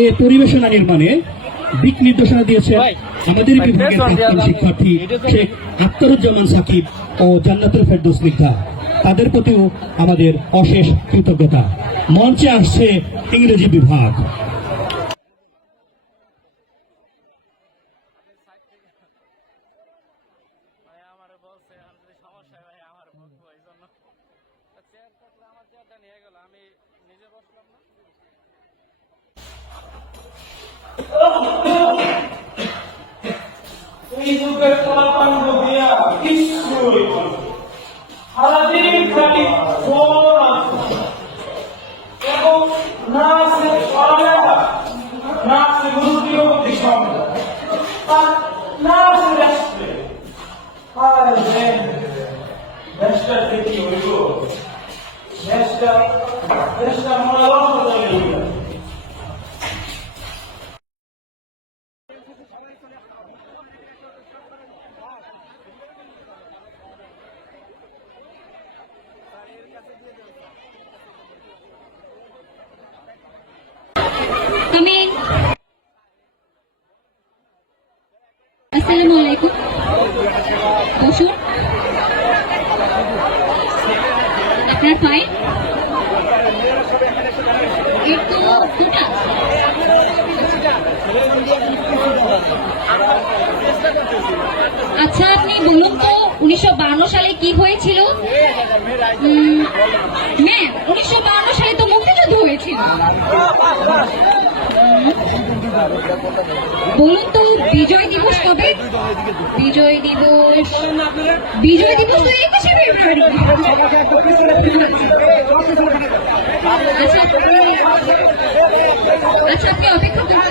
এ পরিবেশনা নির্মাণে দিক নির্দেশনা দিয়েছেন আমাদের বিভাগের প্রাক্তন শিক্ষার্থী শেখ আখতারুজ্জামান সাকিব ও জান্নাতুল ফেরদৌস স্নিগ্ধা। তাদের প্রতিও আমাদের অশেষ কৃতজ্ঞতা। মঞ্চে আসছে ইংরেজি বিভাগ। এই যুগের কলাকাণ্ড দিয়া কিছুই সারাদিন খালি ফোন এবং না আছে পড়ালেখা, না আছে বুদ্ধিমতী সন্ধ্যা, আর না আছে রাষ্ট্রে। আর দেশটা থেকে হইল দেশটা মনে লক্ষ চলে গেল। আসসালামু আলাইকুম। বসুন। আপনার ফাইল আচ্ছা, আপনি বলুন তো 1952 সালে কি হয়েছিল? ম্যাম, 1952 সালে তো মুক্তিযুদ্ধ হয়েছিল। বলুন তো বিজয় দিবস কবে? বিজয় দিবস তো 21শে ফেব্রুয়ারি। আচ্ছা, আপনি অপেক্ষা করুন।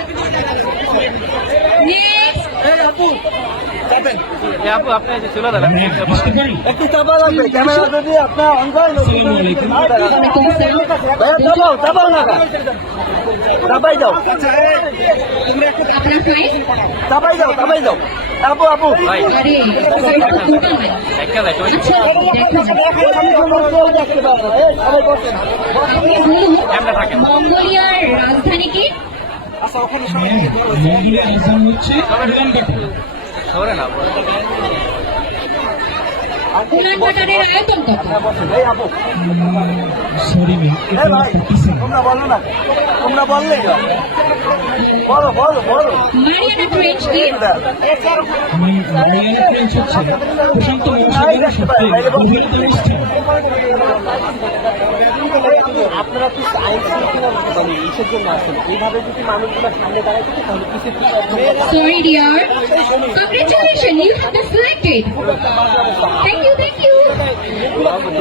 আপু আপনি চলে যাবেন একটু চাপা লাগবে ক্যামেরা যদি আপনার অন করেন চাপাও না চাপাই যাও চাপাই যাও আপু আপু মঙ্গোলিয়ার রাজধানী কি? উলানবাটারের আয়তন কত? তোমরা বলো না, তোমরা বললেই বলো বলো বলো। মারিয়ানা ট্রেঞ্চ কি? প্রশান্ত মহাসাগরের সবচেয়ে গভীরতম স্থান। আপনারা কি আইন শৃঙ্খলা ইসের জন্য আসেন? এইভাবে যদি মানুষগুলো সামনে দাঁড়াইতে তাহলে কিছু Sorry dear. Congratulations, you have been selected. Thank you.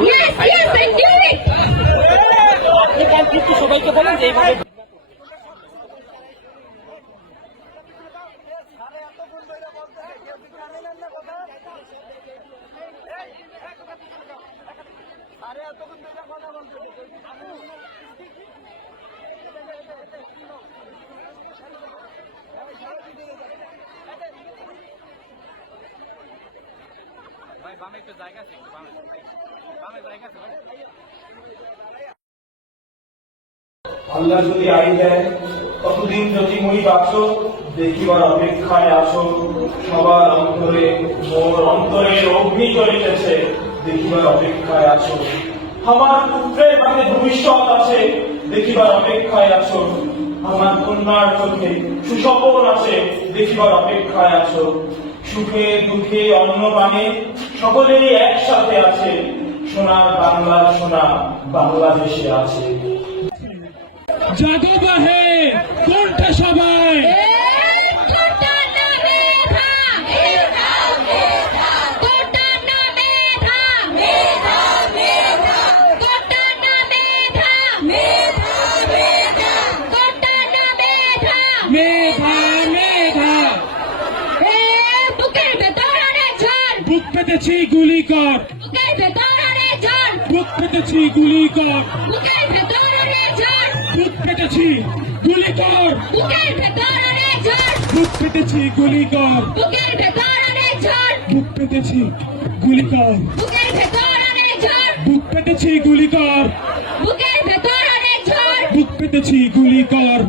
Yes, I knew it. সবাইকে বলেন যে এইভাবে আল্লাহ যদি আই দেয় কতদিন যদি মই বাঁচো দেখিবার অপেক্ষায় আসো। সবার অন্তরে মোর অন্তরে অগ্নি জ্বলিতেছে দেখিবার অপেক্ষায় আসো। আমার পুত্রের মাঝে ভবিষ্যৎ আছে দেখিবার অপেক্ষায় আসো। আমার কন্যার চোখে সুস্বপ্ন আছে দেখিবার অপেক্ষায় আসো। সুখে দুঃখে অন্নপানে সকলেই একসাথে আছে। সোনার বাংলার সোনা বাংলাদেশে আছে। জাগো বাহে কোনটা সবাই বুক পেতেছি গুলি কর, বুক পেতেছি গুলি কর, বুক পেতেছি গুলি কর, বুক পেতেছি গুলি কর, বুক পেতেছি গুলি কর, বুক পেতেছি গুলি কর, বুক পেতেছি গুলি কর।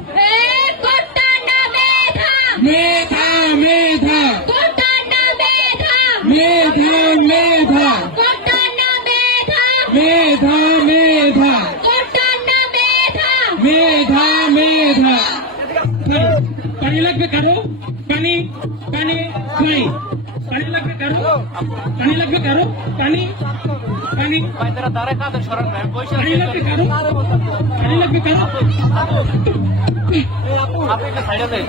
মেধা পানি লাগবে কারো পানি পানি পানি পানি লাগবে কারো পানি লাগবে কারো পানি পানি ভাই তারা দাঁড়ায় কাঁধে সরান ভাই পয়সা পানি লাগবে কারো পানি লাগবে কারো আপনি একটা সাইডে দেন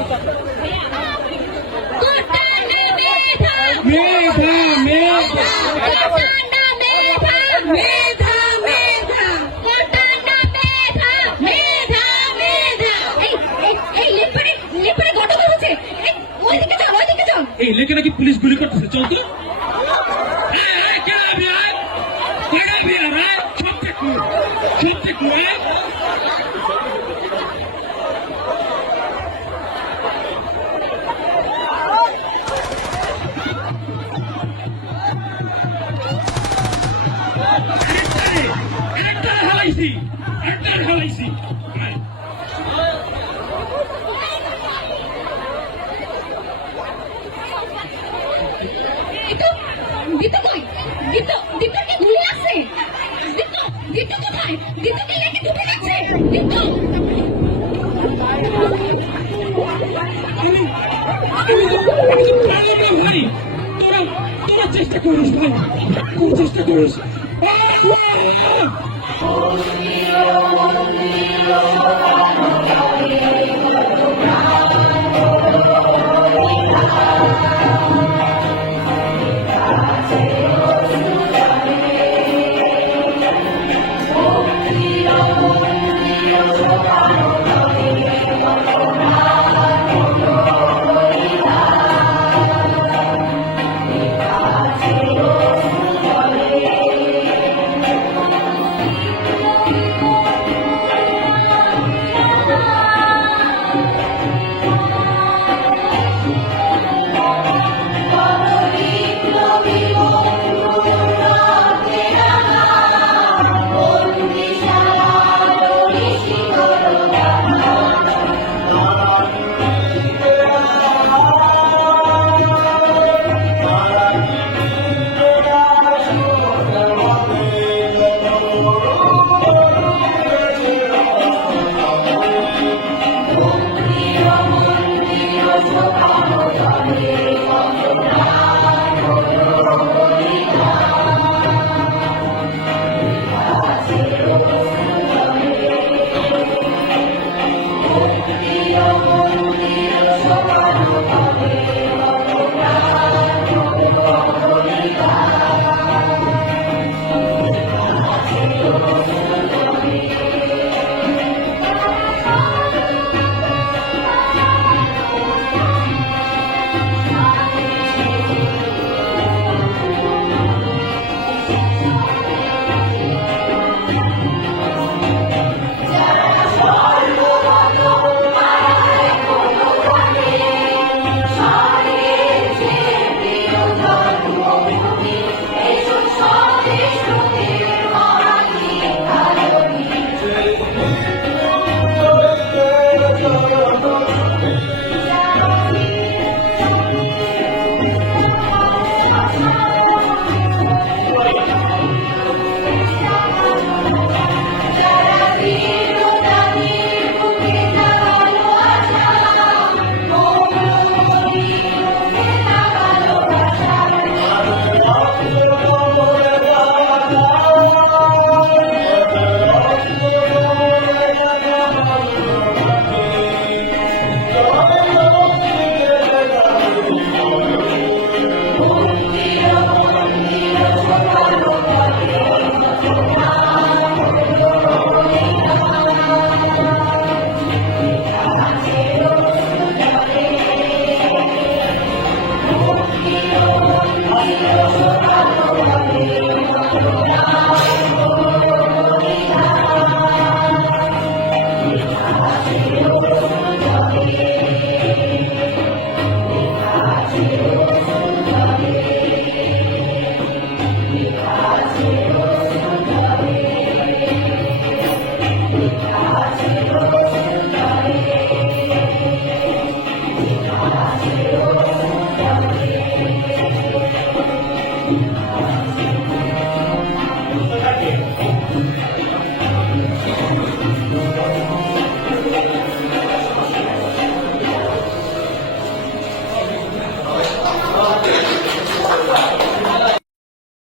মেধা মেধা এই লেখে নাকি পুলিশ গুলি করতেছে চল তো হালাইছি গীতা কই গীতা গীতা কি গুলি আছে গীতা গীতা কোথায় গীতা কি লেগে ঢুকে গেছে গীতা ভাই তোরা তোরা চেষ্টা করিস ভাই খুব চেষ্টা করিস মন্দির সবার